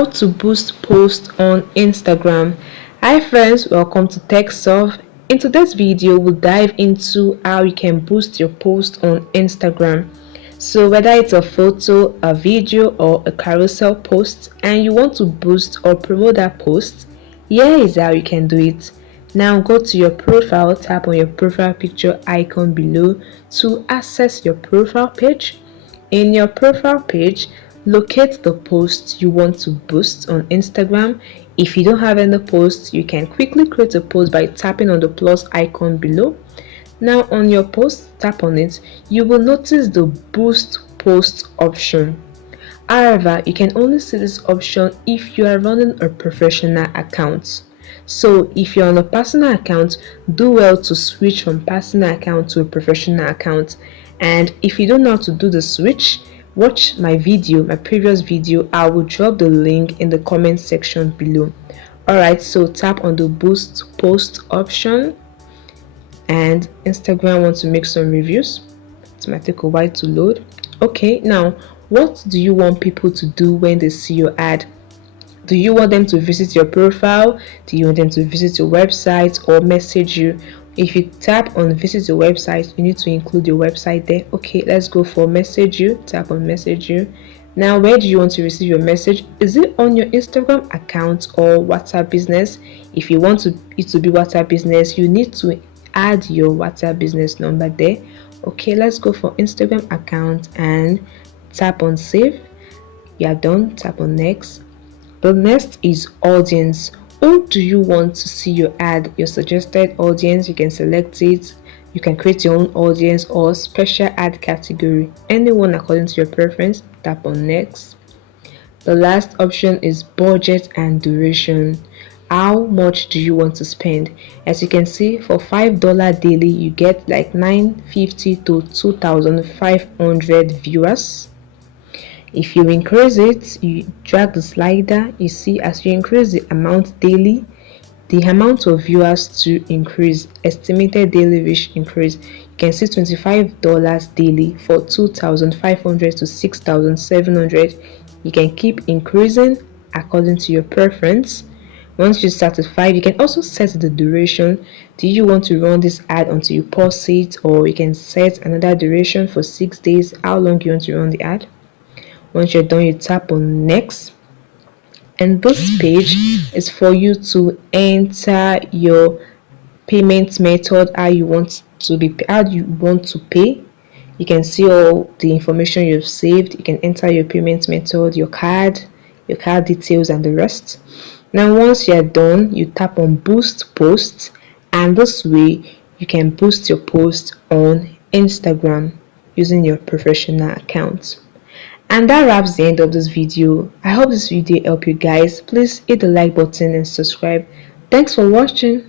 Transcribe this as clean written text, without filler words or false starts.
How to boost posts on Instagram. Hi friends, welcome to TechSolve. In today's video, we'll dive into how you can boost your post on Instagram. So whether it's a photo, a video, or a carousel post and you want to boost or promote that post, here is how you can do it. Now go to your profile, tap on your profile picture icon below to access your profile page. In your profile page, locate the post you want to boost on Instagram. If you don't have any post, you can quickly create a post by tapping on the plus icon below. Now on your post, tap on it. You will notice the boost post option. However, you can only see this option if you are running a professional account. So if you're on a personal account, do well to switch from personal account to a professional account. And if you don't know how to do the switch, watch my previous video. I will drop the link in the comment section below. Alright, so tap on the boost post option, and Instagram wants to make some reviews. It might take a while to load. Okay, now what do you want people to do when they see your ad? Do you want them to visit your profile? Do you want them to visit your website or message you? If you tap on visit your website, you need to include your website there. Okay, let's go for message you. Tap on message you. Now, where do you want to receive your message? Is it on your Instagram account or WhatsApp business? If you want it to be WhatsApp business, you need to add your WhatsApp business number there. Okay, let's go for Instagram account and tap on save. You are done. Tap on next. The next is audience. Who do you want to see your ad? Your suggested audience, you can select it. You can create your own audience or special ad category. Anyone according to your preference. Tap on next. The last option is budget and duration. How much do you want to spend? As you can see, for $5 daily, you get like 950 to 2,500 viewers. If you increase it, you drag the slider, you see as you increase the amount daily, the amount of viewers to increase, estimated daily reach increase. You can see $25 daily for 2,500 to 6,700. You can keep increasing according to your preference. Once you're satisfied, you can also set the duration. Do you want to run this ad until you pause it, or you can set another duration for 6 days, how long you want to run the ad. Once you're done, you tap on next, and this page is for you to enter your payment method, how you want to pay. You can see all the information you've saved. You can enter your payment method, your card details, and the rest. Now once you're done, you tap on boost post, and this way you can boost your post on Instagram using your professional account. And that wraps the end of this video. I hope this video helped you guys. Please hit the like button and subscribe. Thanks for watching.